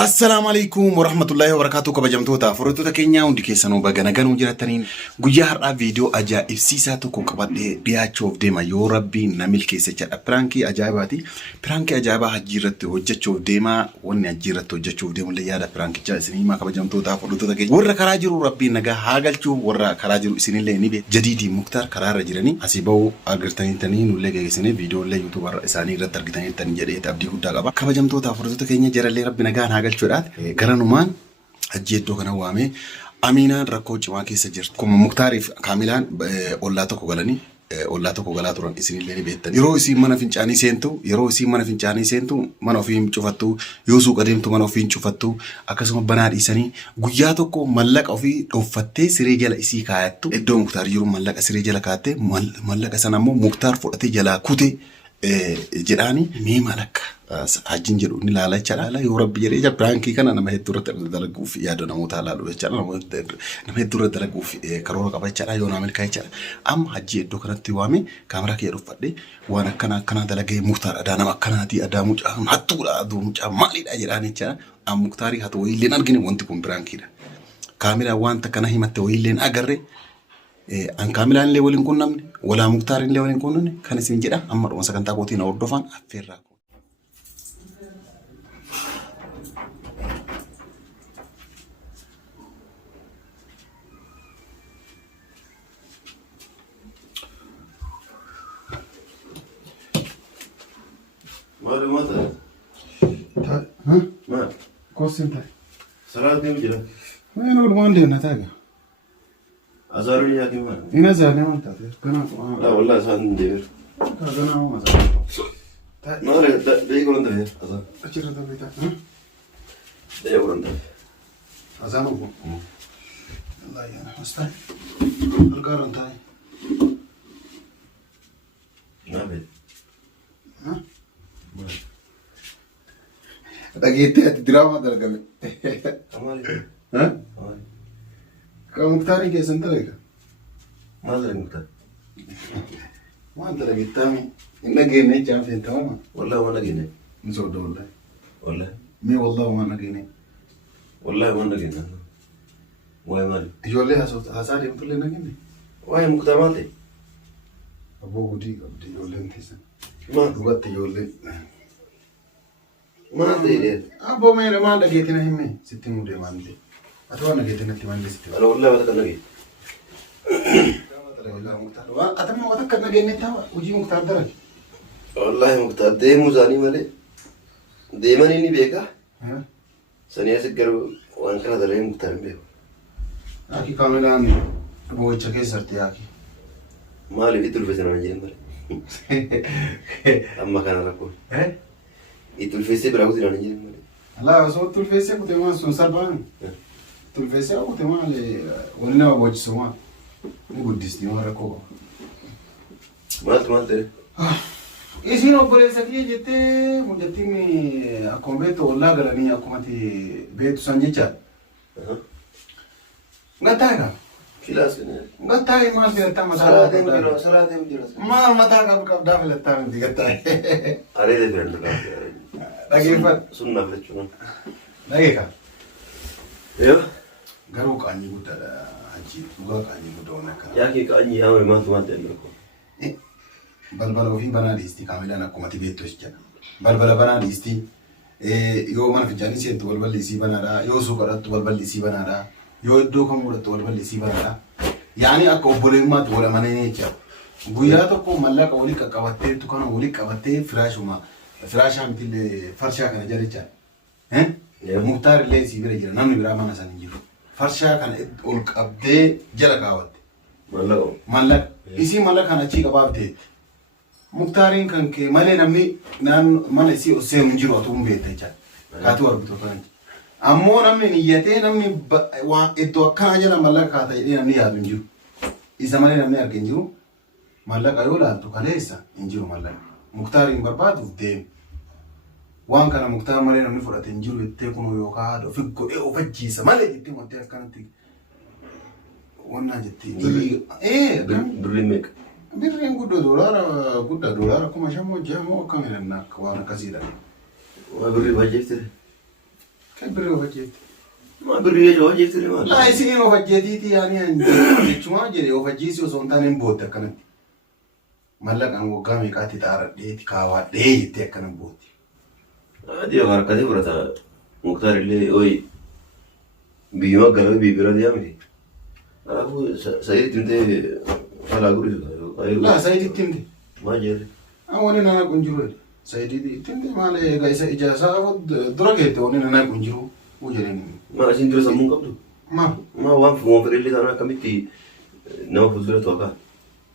السلام عليكم ورحمة الله وبركاته. كبجمتوتا فرتوتا كينيا وندي كيسانو باغانا غانو جراتانين غوجا هرا فيديو اجا افسيسا توكو قبادي بياچوف ديما يو ربي نامل كيسه جا برانكي اجاباتي برانكي اجابا حجيرت وجچوف ديما وني اجيرت وجچوف ديما ليادا برانكي جا سني ما كبجمتوتا فرتوتا كي ور كراجرو ربي نغا هاغالچو ور كراجرو سني لي نيبي جديدي مختار كرار جيراني اسيبو اغرتاني تنين ولغا سني فيديو لا يوتيوبر اساني رترغتاني تن جدي ابدي غدا غبا كبجمتوتا فرتوتا كينيا جرالي ربي نغا هاغالچو garanumaan ajjeeddoo kana waame Aminaan rakkoo cimaa keessa jirti. Kuma Muktaariif Kaamilaan ollaa tokko galaa turan isinillee ni beektan. Yeroo isiin mana fincaanii seentu mana ofii cufattu yoo suuqa deemtu mana ofii cufattu akkasuma banaa dhiisanii guyyaa tokko mallaqa ofii dhoffattee siree jala isii kaayattu. Iddoo Muktaar jiru mallaqa siree jala kaayattee mallaqa sana immoo Muktaar fudhatee jalaa kute jedhaani mee malakka hajjin jedhu ni laala jechaadha. Yoo rabbi jedhee jaa biraankii kana nama hedduu irratti dalaguuf yaada namoota laalu jechaadha. Nama hedduu irratti dalaguuf karoora qaba jechaadha. Yoo nama milkaa jechaadha. Amma hajji iddoo kanatti waame kaameraa kee dhuffadhee waan akkana dalagee Muktaar adaa nama akkanaati adaa mucaa hattuudha aduu mucaa maaliidha jedhaan jechaadha. Amma Muktaarii haa ta'u illeen argine wanti kun biraankiidha. Kaameraa wanta kana himatte illeen agarre an Kaamilaan illee waliin qunnamne walaa Muktaar illee waliin qunnamne kan isin jedha. Amma dhuma sagantaa kootiin hordofaan affeerraa. ما كوسين تاي صلاة دي مجرى وين أقول ما عندي نتاجة أزاروني يا كمان هنا زاني ما تاتي كنا لا والله صان دير كنا ما زاني ما أدري ده يقول أنت فين أزار أشير هذا بيتا ده يقول أنت أزانه هو الله يعني مستعد القارن تاي ما بيت ها لقيت الدراما ده لقمي أمالي ها أمالي كمختاري كيس انت لقى ما أدري مكتب ما انت لقيت تامي إنك جيني جام في تمام والله ما نجينا نسود والله والله مي والله ما نجيني والله ما نجينا وين مالي يقول لي هسالي بتقول لي نجيني وين مكتب مالي أبو ودي يقول لي انت سن ما وقت يقول لي ما أدري أبو مين ما لقيتنا همي ستين مودي ما عندي أتوانا لقيتنا تمان ستين أنا والله ما تكلم أتم ما تكلم نجيني توا وجي مختار درج والله مكتب ده مزاني مالي ده ماني نبيكا ها سنيا سكر وان كان هذا مكتب بيه أكيد كاملان أبو وجهك سرتي أكيد مالي بيتل في سنة مجين مالي أما كان ركول إيه يتلفيسي براوزي لانجي مالي لا بس هو تلفيسي كنت ما سنسربان تلفيسي أو كنت ما على ولنا وجه سما نقول ديسني ما ركوبا مالت إيشين أقول سكية جت مجتي مي أكون بيت ولا غلاني أكون تي بيت سانجيتشا نتاعنا كلاس كنا نتاعي ما في التام صلاة دي مجرى ما متاعك أبغى دافع التام دي قتاعي عليه ده بيرن لكن سنة بلشنا لكن ايوه garuu qaanii guddaadha hajji dhugaa qaanii guddaa waan akkana. Yaaki qaanii yaa maatu ta'e balbala ofii banaa dhiistii Kaamilaan akkuma beektu jechuudha. Balbala banaa dhiistii yoo mana fincaanii seentu balballi isii banaadha yoo suuqa dhattu balballi isii banaadha yoo iddoo kamuu dhattu balballi isii banaadha. Yaani akka obboleemmaatti wal amananii jechuudha. Guyyaa tokko mallaqa walii qaqqabattee tukana walii qabattee firaashaa mitillee farshaa kana jala jechuudha. Muktaar illee isii bira jira namni biraa mana sana hin jiru. Farshaa kana ol qabdee jala kaawwatte. Mallaqa. Isii mallaqa kana achii qabaabte. Muktaariin kan kee malee namni mana isii osoo hin jiru atu hin beekta jecha. Kaatu argitu kan. Ammoo namni niyyatee namni waan iddoo akkana jala mallaqa kaata jedhee namni yaadu hin jiru. Isa malee namni arge hin jiru. Mallaqa yoo laaltu kaleessa hin jiru mallaqa. Muktaariin barbaaduuf deemu. Waan kana Muktaar malee namni fudhate hin jiru jettee kunoo yookaan ofi godhee of ajjiisa malee jettee wanti akkanatti wannaa jettee. Birrii meeqa? Birriin guddaa doolaara kuma shamoo jamoo akkamiin akka waan akkasiidha. Waa birrii baay'eetti. كبري وفجيت ما بري جو جيت لي ما لا يصير وفجيتي يعني شو ما جري وفجيسي وصونتان بوت كانت مالك أنا وقامي كاتي تعرف ديت كاوا ديت كانت بوت هذه أغار كذي برا مختار اللي أوي بيما قالوا بيبرا دي أمي أبو سعيد تنتهي فلا أقول لا سيدي تمدي ما جري أولي أنا كنجرو سيدي تمدي ما لي جايس إجازة درجة توني أنا كنجرو وجرين ما أسين درس أمون قبله ما وان في اللي أنا كميتي نما فزورة توقع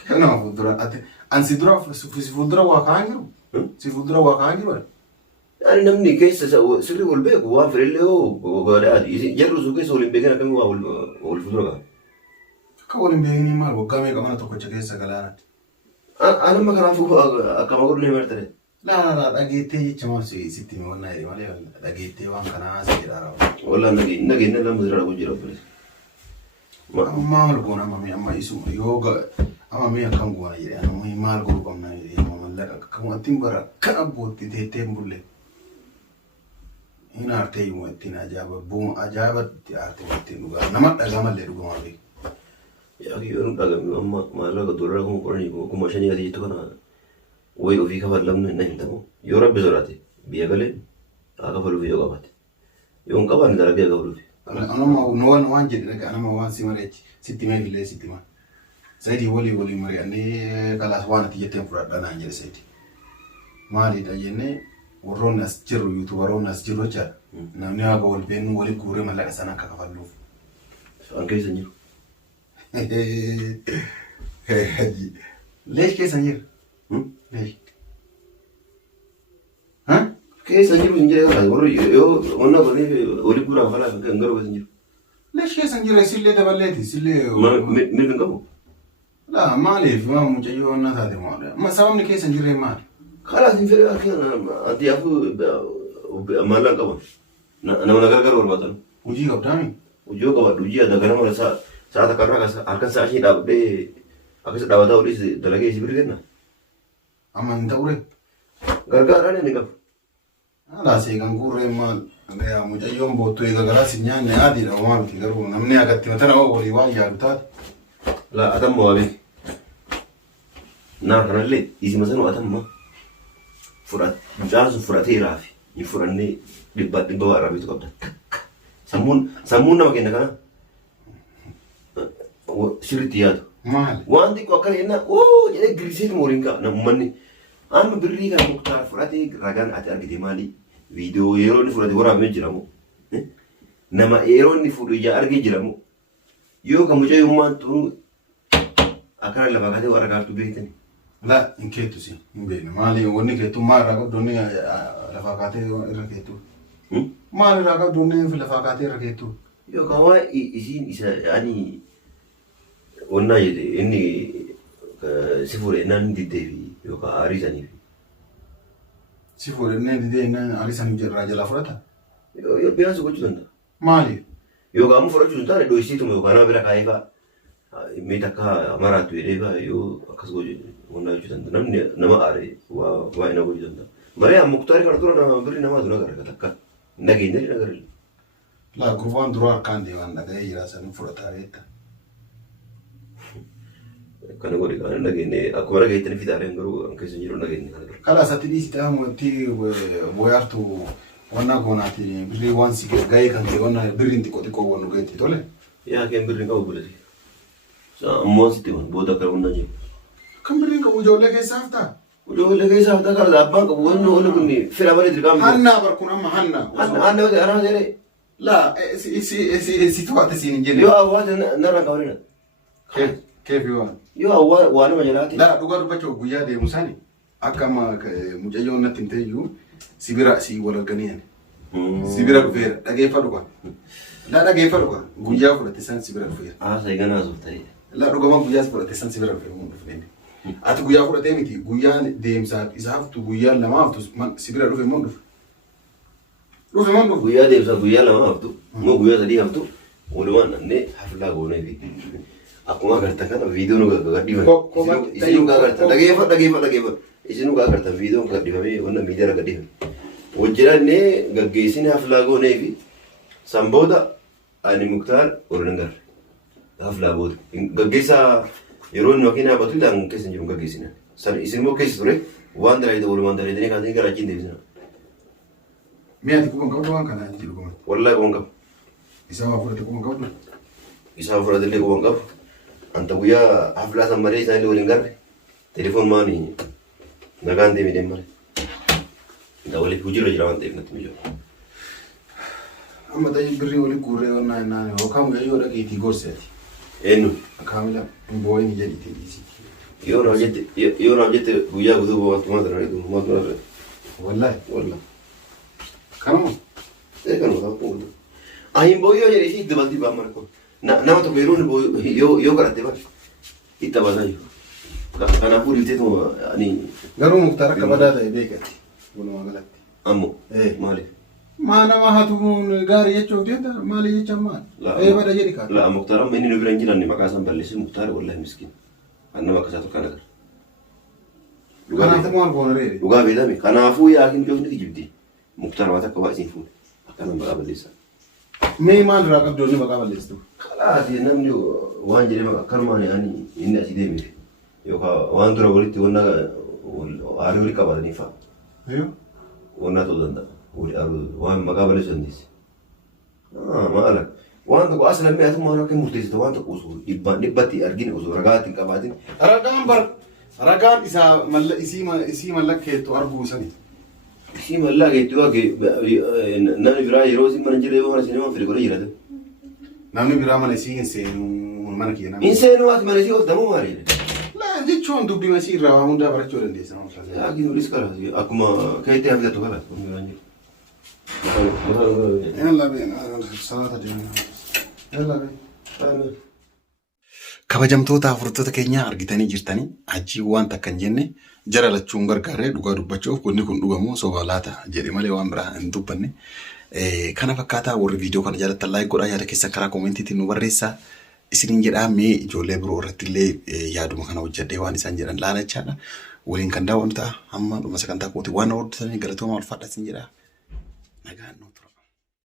كنا فودرا أن سيدرا في فودرا واقعينه سيفودرا واقعينه يعني نمني كيس سري والبيك وان في اللي هو وقال جرو سوكي سولين بيجنا كم هو والفزورة كولين بيجني ما وقامي كمان توقع كيس سكالانات أنا ما كان فوق كم أقول لي مرتين لا أجيتي جماعة ستي من هنا يا مالي أجيتي وان كنا سيدارا ولا نجي نلا مزرعة وجرا بس ما لقونا أما يسوع يوغا أما مي أكمل قونا يري أنا مي ما لقوا قمنا يري أما ملا كم أنتم برا كأبوت تيتم بقول هنا أرتي موتين أجابة أرتي موتين لغا نما أجمل لغا ما بي يا أخي يوم أجمل ما لا قدرة كم قرني كم عشان يدي تكنا وي وفي خبر لمن نهين تمو يورب بزراتي بيقبل أقبل في يوقفت يوم كبر ندرا بيقبل في أنا ما نوان وانجد أنا ما وان سيمريج ستي ما في ليه ستي ما سيدي ولي مري أني كلاس وانا تيجي تنفرد أنا أنجل سيدي ما لي تجيني ورون ناس جرو يوتيوب ورون ناس جرو جا نامني أقول بينو ولي كوري ملا أسانا كفلوف أنك يسنجر ليش كيس سنجر ليش ها كيس سنجر سنجر يا يو وانا بني ولي كورا خلاص كنجرو سنجر ليش كيس سنجر يصير لي دبلتي يصير لي ما من كم لا ما لي ما مجيو الناس هذه ما سوامني كيس سنجر ما خلاص نفرق أخي أنا أنتي أفو مالا كمان أنا نقدر وربطان وجي قدامي وجو كمان وجي هذا كلام ولا saat karena akan saat ini dapat deh aku sudah tahu di dalam lagi sibuk kan aman tak boleh gara-gara nih kap ada sih kan gue mal ada mau jadi om botu ya gara-gara sinya nih ada di rumah gitu garu namanya agak tiba-tiba awal wali wali ya betul lah ada mau apa nah karena lihat isi masa nu ada mau furat jangan furat hirafi ini furat nih di bawah Arab itu kap samun nama kena kan shirtiyatu mal wanti ko kare na oh jadi grisit moringa na manni am birri ga muktar furati ragan ati argiti mali video yero ni furati wara me jiramu nama yero ni furu ya argi jiramu yo ka muje yumman tu akara la bagade wara gartu beitani la inketu si mbene mali woni ke tu mara ko doni la fakate raketu mali raga doni fi la fakate raketu yo kawa isin isa ani onna yede inni sifure nan diddevi yo ka arisani sifure ne dide nan arisani jerra jala furata yo biasa ko chunda mali yo ka mu fura chunda do isitu mo kana bira kaifa mitaka amara tu edeva yo akaso onna chunda namne nama are wa ina ko chunda mare am muktari kana tu na biri nama duna gara takka nagi ne nagar la gruvan dura kan de wanda ga yira san furata reta kana gori kana nagene akora ga itani fitare ngoro anke senjiro nagene kana kala satidi sitamu ti boyartu wana gona ti biri wansi gai kan ti wana biri ti ko wonu gati tole ya ken biri ngaw bulati sa monsi ti won boda kar wonna je kam biri ngaw jole ke safta jole ke safta kar da ban ko wonno wonu kunni fira bari dirgam hanna barkun amma hanna ga ara jere la si tu ate sin jene yo awade nara kawrina كيف يوان؟ يو وانا مجالاتي لا دوغا بچو غيا دي مساني اكما مجايو نتنتيو سيبرا سي ولا غنيان سيبرا فير دغاي فدوغا لا دغاي فدوغا غيا فرتسان سيبرا فير سيغنا زوتاي لا دوغا ما غيا فرتسان سيبرا فير مو فين ات غيا فرتيمتي غيا ديم ساك اذا تو غيا لما افتو سيبرا دو في موندو روفي موندو غيا ديم ساك غيا لما افتو مو غيا دي افتو ولوان ني حفلا غوني في aku nggak ngerti kan video nu gak di mana, isi nu gak ngerti, lagi apa, isi nu gak ngerti video gak di mana, warna media gak di mana, wajar nih gak gisi nih hafla go nih, Samboda ani Muktar Orungar. Hafla bod. Gaggeessa yeroo inni makiinaa batu idhaan keessa jiru gaggeessina. San isin immoo keessa ture waan dalaayida walumaan dalaayidanii kaasanii gara achiin deebisina. Mi'a ati quban qabdu waan kanaa jiru kuma. Wallahi quban qabu. Isaa waa fudhate quban qabdu. Isaa fudhate illee quban qabu. Anta guyyaa haflaa san malee isaan illee waliin garre. Telefoon maani nagaan deemee deemare. Inta waliif hojiirra jira waan ta'eef natti mijaa'u. Amma ta'i birrii waliin guurree wannaa innaan yookaan gayyoo dhageetii gorseeti. Eenyu? Kaamila boo'in jedhite dhiisi. Yoo naaf jette guyyaa guutuu bohaattumaa turanii dhuunfaa turarre. Wallahi. Wallahi. Kanuma. Kanuma ta'uu guutuu. Ahin booyyoo jedhee si dabaltii ba'an mara kun. Nama tokko yeroo inni booyyoo yoo kadhatte bara itti taphataa jiru. Kanaafuu dhiifteetuma ani. Garuu Muktaar akka badaa ta'e beekatti. Walumaa galatti. Ammoo. Maaliif? Maa nama hatuun gaarii jechuuf deemta maali jechaan maal? Bada jedhi kaa. La Muktaar amma inni nu bira hin jiranne maqaa isaan balleessin Muktaar wallahi miskiin. Kan nama akkasaa tokko kana gara. Kanaafuu maal boona reere? Dhugaa beekame. Kanaafuu yaakiin beekni kijibdi. Muktaar waa takka waa isiin fuudhe. Kanan maqaa balleessaa. Mee maal irraa qabdoonni maqaa balleessitu? Kalaati namni waan jedhee maqaa akkanumaan yaa'anii inni asii deemite. Yookaan waan dura walitti wannaa haalii walii qabatanii fa'a. Wannaa ta'uu danda'a. Waan maqaa balleessu dandeesse. Maala. Waan tokko as lammii ati maal akka murteessite waan tokko osoo dhibbatti argine osoo ragaatti hin qabaatin. Ragaan isii mallakkeettu arguu sani. Isii mallakkeettu namni biraa yeroo isin mana jiree waan isin waan fide godhee jiraate. Namni biraa mana isii hin seenu mana keenyaa. Hin seenu ati mana isii hojjetamu maaliidha? Jechuun dubbii masii irraa waa hundaa barachuu dandeessa. Yaakiin ulis karaa akkuma keettee hafidatu karaa inni biraan jiru. Kabajamtoota afurtoota keenyaa argitanii jirtanii ajii waan takka hin jenne jara lachuun gargaaree dhugaa dubbachuuf kunni kun dhugamoo soba laata jedhe malee waan biraa hin dubbanne. Kana fakkaataa warri viidiyoo kana jaalattan laayik godhaa yaada keessan karaa koomentiitiin nu barreessaa. Isiniin jedhaa mee ijoollee biroo irratti illee yaaduma kana hojjedhee waan isaan jedhan laalachaadha. Waliin kan daawwannu ta'a amma dhuma sagantaa kootii waan hordofanii galatooma ulfaadha isin jedhaa. Nagaan